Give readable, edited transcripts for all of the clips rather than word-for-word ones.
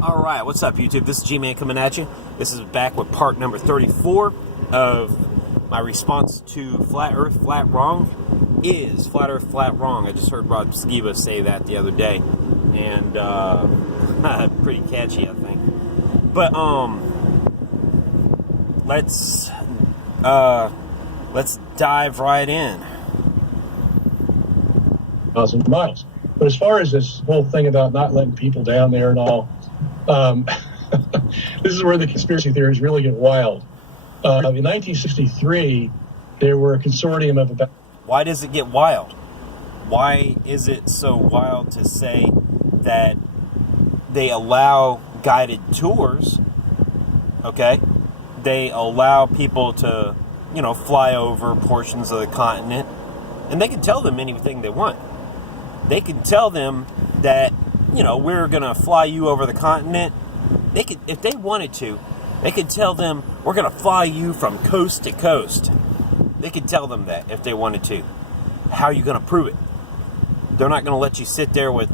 Alright, what's up YouTube? This is G-Man coming at you. This is back with part number 34 of my response to Flat Earth, Flat Wrong. Is Flat Earth, Flat Wrong? I just heard Rob Skiba say that the other day. And, pretty catchy, I think. But, let's dive right in. Miles. But as far as this whole thing about not letting people down there and all, this is where the conspiracy theories really get wild. In 1963, there were a consortium of about... Why does it get wild? Why is it so wild to say that they allow guided tours, okay? They allow people to, fly over portions of the continent, and they can tell them anything they want. They can tell them that, we're going to fly you over the continent. They could, if they wanted to, they could tell them, we're going to fly you from coast to coast. They could tell them that if they wanted to. How are you going to prove it? They're not going to let you sit there with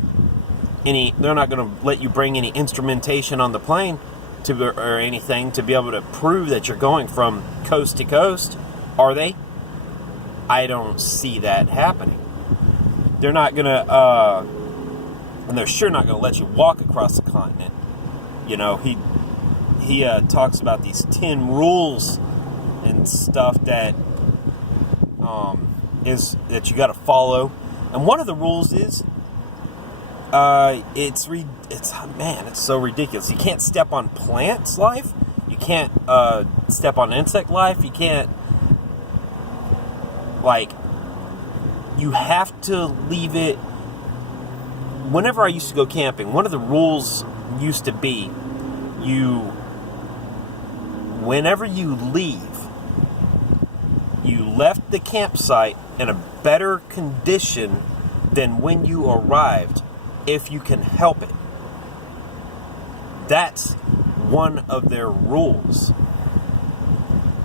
they're not going to let you bring any instrumentation on the plane or anything to be able to prove that you're going from coast to coast. Are they? I don't see that happening. They're not going to, and they're sure not going to let you walk across the continent. He talks about these 10 rules and stuff that is that you got to follow. And one of the rules is it's so ridiculous. You can't step on plants life. You can't step on insect life. You can't you have to leave it. Whenever I used to go camping, one of the rules used to be whenever you leave, you left the campsite in a better condition than when you arrived, if you can help it. That's one of their rules.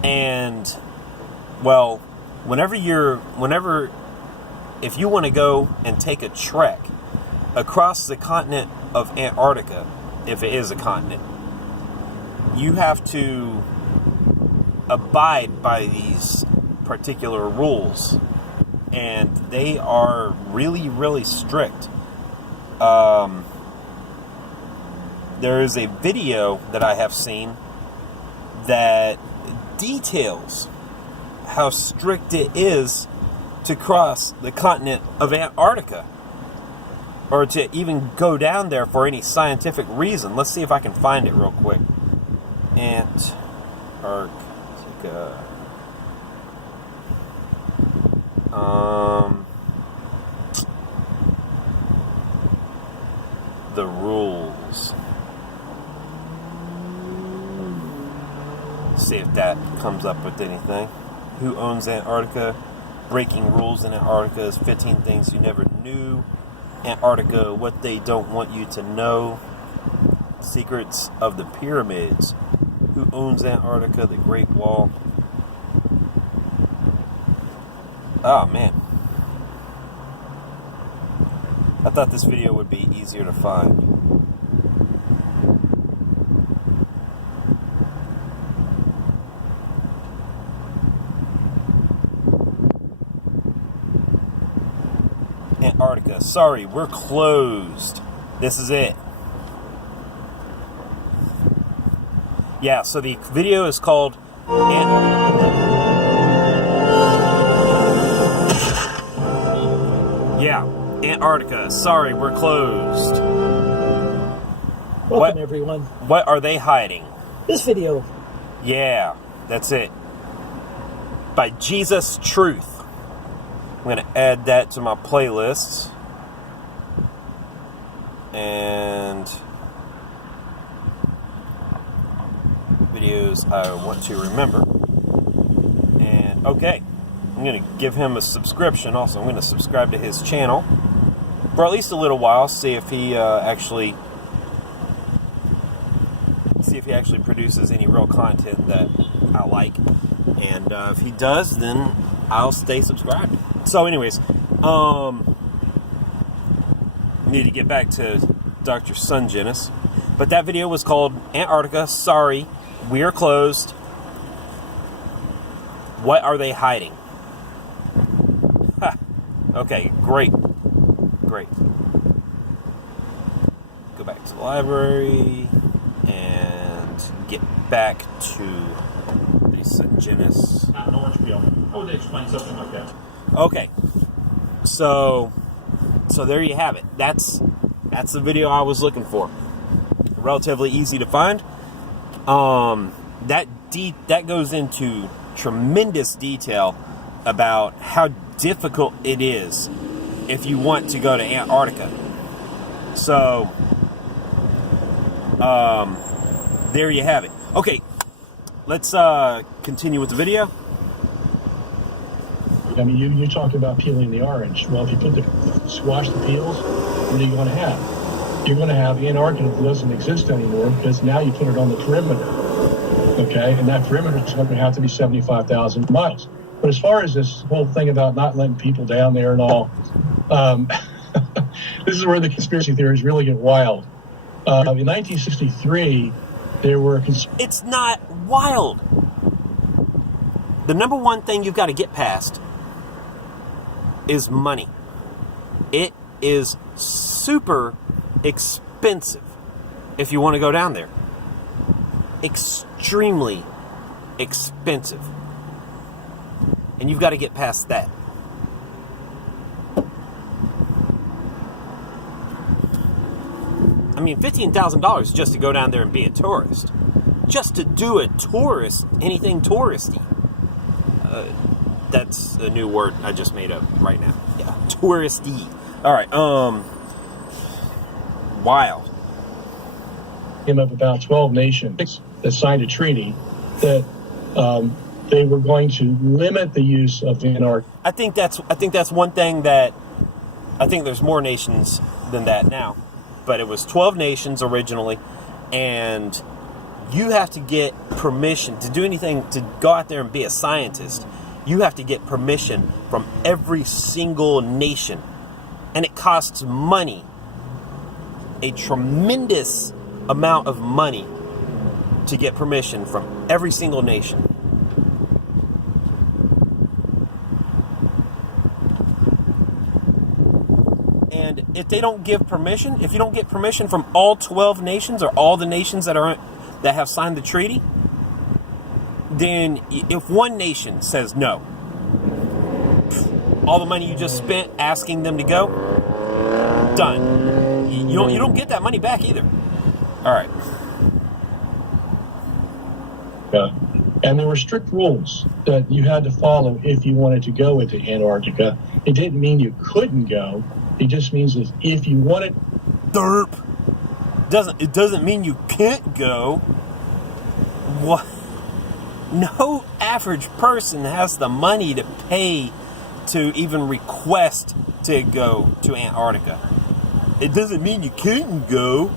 And, if you want to go and take a trek across the continent of Antarctica, if it is a continent, you have to abide by these particular rules, and they are really, really strict. There is a video that I have seen that details how strict it is to cross the continent of Antarctica, or to even go down there for any scientific reason. Let's see if I can find it real quick. Antarctica. The rules. See if that comes up with anything. Who owns Antarctica? Breaking rules in Antarctica is 15 things you never knew. Antarctica, what they don't want you to know. Secrets of the pyramids. Who owns Antarctica? The Great Wall. Oh man. I thought this video would be easier to find. Antarctica. Sorry, we're closed. This is it. Yeah, so the video is called Antarctica. Sorry, we're closed. Welcome, everyone. What are they hiding? This video. Yeah, that's it. By Jesus Truth. I'm going to add that to my playlists. And videos I want to remember. And okay, I'm going to give him a subscription also. I'm going to subscribe to his channel for at least a little while, see if he actually produces any real content that I like. And if he does, then I'll stay subscribed. So anyways, need to get back to Dr. Sungenis. But that video was called Antarctica, sorry, we are closed. What are they hiding? Ha. Okay, great. Great. Go back to the library and get back to the Sungenis. Not an orange peel. How would they explain something like that? Okay. So there you have it. That's the video I was looking for. Relatively easy to find. That goes into tremendous detail about how difficult it is if you want to go to Antarctica. So there you have it. Okay, let's continue with the video. I mean, you talk about peeling the orange. Well, if you squash the peels, what are you going to have? You're going to have Antarctica that doesn't exist anymore because now you put it on the perimeter. Okay, and that perimeter is going to have to be 75,000 miles. But as far as this whole thing about not letting people down there and all, this is where the conspiracy theories really get wild. In 1963, there were... It's not wild. The number one thing you've got to get past is money. It is super expensive if you want to go down there. Extremely expensive. And you've got to get past that. I mean, $15,000 just to go down there and be a tourist. Just to do anything touristy. That's a new word I just made up right now. Yeah, touristy. All right, wild. Came up about 12 nations that signed a treaty that they were going to limit the use of Antarctica. I think that's one thing that I think there's more nations than that now, but it was 12 nations originally, and you have to get permission to do anything, to go out there and be a scientist. You have to get permission from every single nation, and it costs money, a tremendous amount of money, to get permission from every single nation. And if they don't give permission, if you don't get permission from all 12 nations or all the nations that have signed the treaty, then if one nation says no, all the money you just spent asking them to go, done. You don't get that money back either. All right. Yeah. And there were strict rules that you had to follow if you wanted to go into Antarctica. It didn't mean you couldn't go. It just means that if you wanted... Derp. It doesn't mean you can't go. What? No average person has the money to pay to even request to go to Antarctica. It doesn't mean you can't go.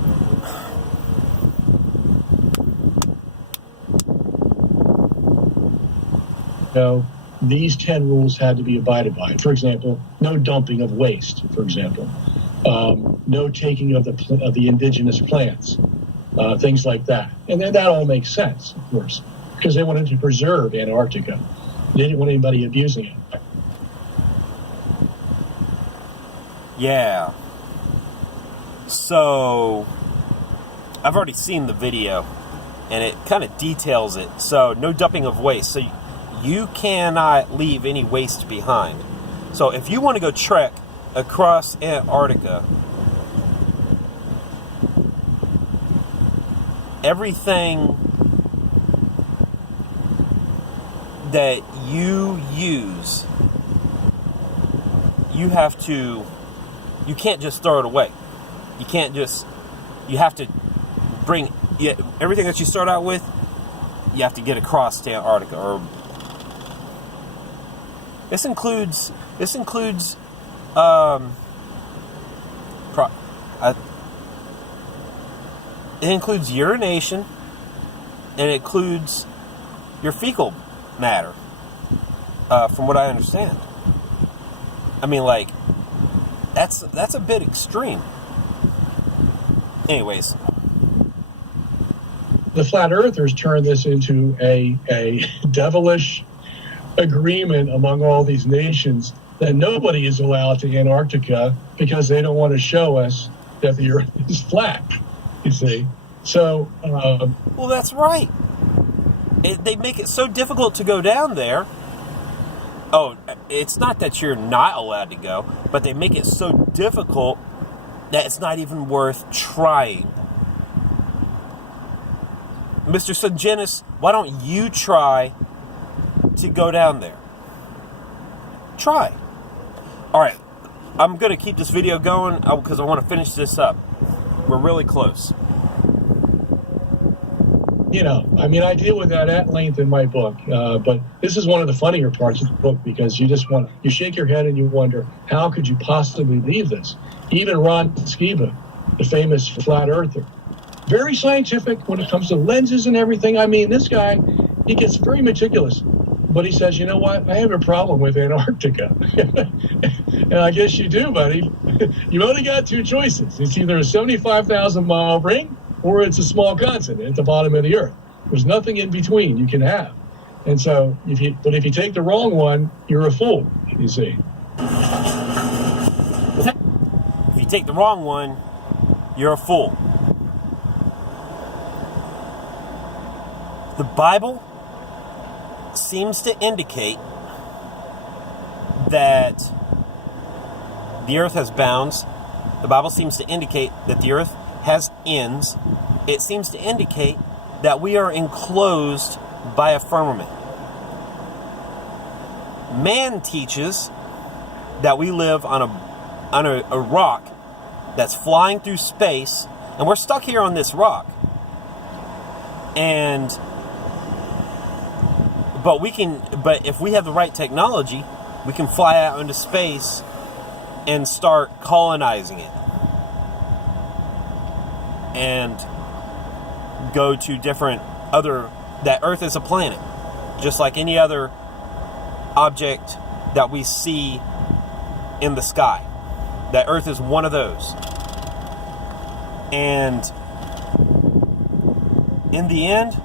No, these 10 rules had to be abided by. For example, no dumping of waste, for example. No taking of the indigenous plants, things like that. And then that all makes sense, of course, because they wanted to preserve Antarctica. They didn't want anybody abusing it. Yeah. So, I've already seen the video, and it kind of details it. So, no dumping of waste. So, you cannot leave any waste behind. So, if you want to go trek across Antarctica, everything that you use, you can't just throw it away. You have to bring everything that you start out with, you have to get across to Antarctica. Or this includes it includes urination, and it includes your fecal matter, from what I understand. I mean, like, that's a bit extreme. Anyways, the flat earthers turn this into a devilish agreement among all these nations that nobody is allowed to Antarctica because they don't want to show us that the earth is flat, you see. So, well, that's right. They make it so difficult to go down there. Oh, it's not that you're not allowed to go, but they make it so difficult that it's not even worth trying. Mr. Sungenis, why don't you try to go down there? Try. All right, I'm going to keep this video going because I want to finish this up. We're really close. You know, I mean, I deal with that at length in my book, but this is one of the funnier parts of the book because you shake your head and you wonder, how could you possibly believe this? Even Ron Skiba, the famous flat earther, very scientific when it comes to lenses and everything. I mean, this guy, he gets very meticulous, but he says, you know what? I have a problem with Antarctica. And I guess you do, buddy. You only got two choices. It's either a 75,000-mile ring or it's a small continent at the bottom of the earth. There's nothing in between you can have. And so, if you take the wrong one, you're a fool, you see. If you take the wrong one, you're a fool. The Bible seems to indicate that the earth has bounds. The Bible seems to indicate that the earth has ends. It seems to indicate that we are enclosed by a firmament. Man teaches that we live on a rock that's flying through space, and we're stuck here on this rock. But if we have the right technology, we can fly out into space and start colonizing it. And go to that Earth is a planet, just like any other object that we see in the sky. That Earth is one of those. And in the end,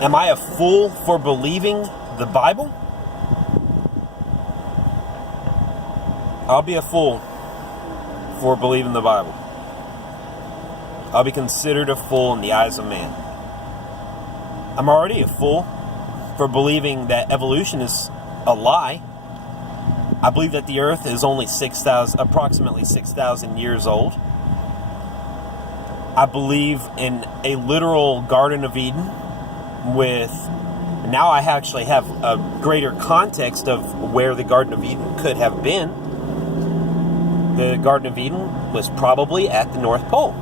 am I a fool for believing the Bible? I'll be a fool for believing the Bible. I'll be considered a fool in the eyes of man. I'm already a fool for believing that evolution is a lie. I believe that the earth is only approximately 6,000 years old. I believe in a literal Garden of Eden now I actually have a greater context of where the Garden of Eden could have been. The Garden of Eden was probably at the North Pole.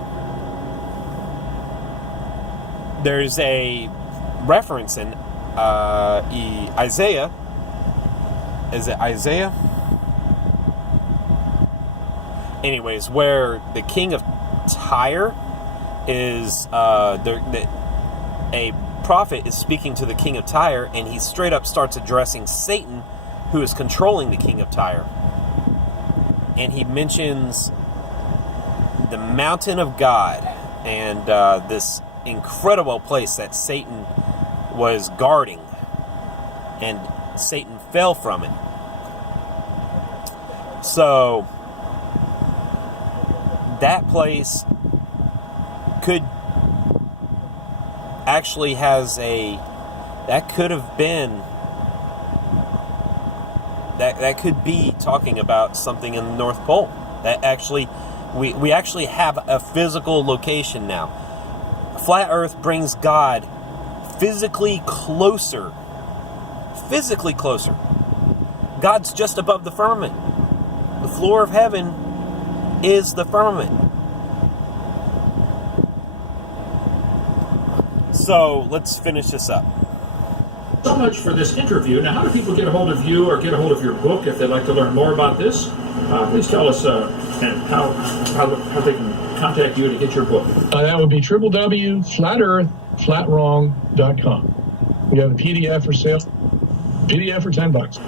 There's a reference in Isaiah. Is it Isaiah? Anyways, where the king of Tyre is a prophet is speaking to the king of Tyre, and he straight up starts addressing Satan, who is controlling the king of Tyre. And he mentions the mountain of God and this incredible place that Satan was guarding, and Satan fell from it. So that place could actually that could be talking about something in the North Pole. That actually, we actually have a physical location now. Flat Earth brings God physically closer. Physically closer. God's just above the firmament. The floor of heaven is the firmament. So let's finish this up. So much for this interview. Now, how do people get a hold of you or get a hold of your book if they'd like to learn more about this? Please tell us and how they can contact you to get your book. That would be www.flatearthflatwrong.com. We have a PDF for sale. PDF for $10.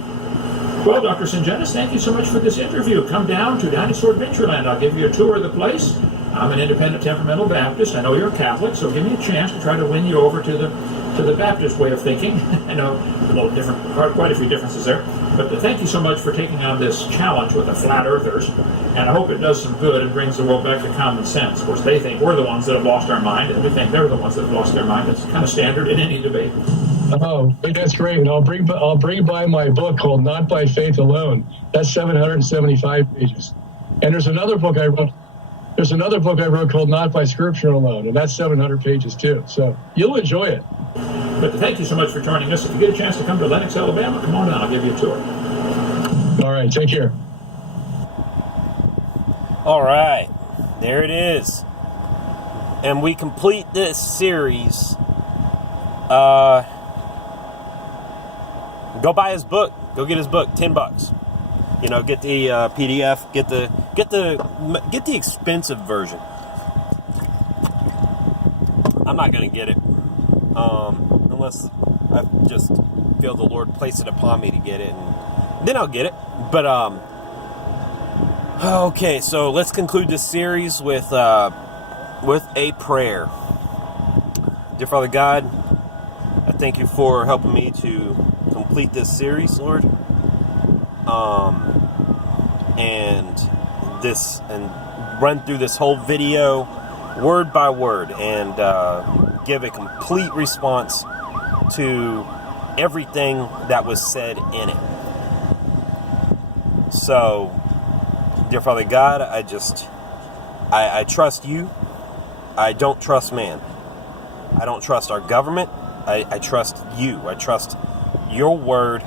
Well, Dr. Sungenis, thank you so much for this interview. Come down to Dinosaur Adventureland. I'll give you a tour of the place. I'm an independent temperamental Baptist. I know you're a Catholic, so give me a chance to try to win you over to the Baptist way of thinking. I know a little different, quite a few differences there. But thank you so much for taking on this challenge with the flat earthers. And I hope it does some good and brings the world back to common sense. Of course, they think we're the ones that have lost our mind, and we think they're the ones that have lost their mind. It's kind of standard in any debate. Oh, hey, that's great. And I'll bring by my book called Not by Faith Alone. That's 775 pages. And there's another book I wrote. Called Not by Scripture Alone, and that's 700 pages too. So you'll enjoy it. But thank you so much for joining us. If you get a chance to come to Lenox, Alabama, come on down. I'll give you a tour. All right, take care. All right, there it is. And we complete this series. Go buy his book. Go get his book. $10. You know, get the PDF. Get the expensive version. I'm not gonna get it unless I just feel the Lord place it upon me to get it, and then I'll get it. But okay, so let's conclude this series with a prayer. Dear Father God, I thank you for helping me to complete this series, Lord. And run through this whole video word by word and give a complete response to everything that was said in it. So, dear Father God, I trust you. I don't trust man. I don't trust our government. I trust you. I trust your word.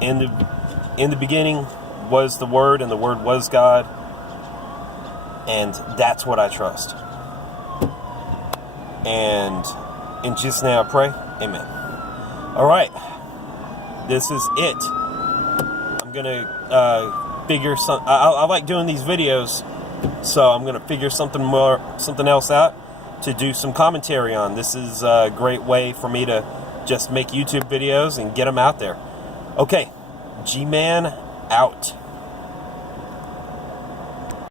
In the beginning was the Word, and the Word was God, and that's what I trust. And in Jesus' name I pray, amen. All right, this is it. I'm gonna figure some. I like doing these videos, so I'm gonna figure something else out to do some commentary on. This is a great way for me to just make YouTube videos and get them out there. Okay, G-Man out.